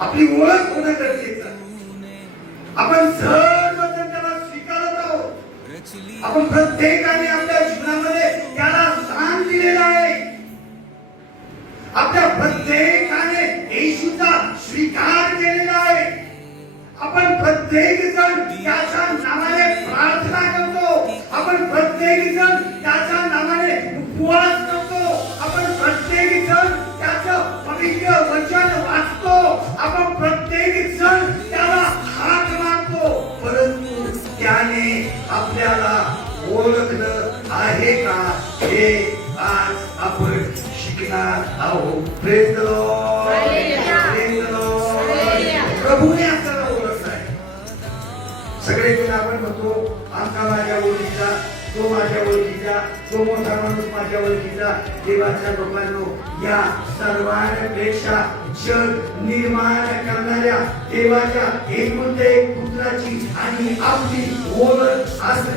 आपली ओळख होणं गरजेचं आहे. आपण सर्वजण त्याला स्वीकारत आहोत. आपण प्रत्येकाने आपल्या जीवनामध्ये त्याला स्थान दिलेलं आहे. आपल्या प्रत्येकाने येशूचा स्वीकार केलेला आहे. आपण प्रत्येक जण त्याच्या नावाने प्रार्थना करतो. आपण प्रत्येक जण त्याच्या नावाने उपवास करतो. आपण प्रत्येक जण त्याचं पवित्र वचन वाचतो. आपण प्रत्येक जण त्याला हाक मारतो. परंतु त्याने आपल्याला ओळखलं आहे का हे आज आपण शिकणार आहोत. Praise the Lord. Praise the Lord. प्रभूने आपल्याला ओळखलं आहे. सगळेजण आपण म्हणतो आमचा माझ्या ओळखीचा, तो माझ्या ओळखीचा, तो मोठा माणूस माझ्या ओळखीचा. देवाच्या लोकांनो, या सर्वांपेक्षा जग निर्माण करणाऱ्या देवाच्या एकुलत्या एक पुत्राची आणि आपली ओळख असणारी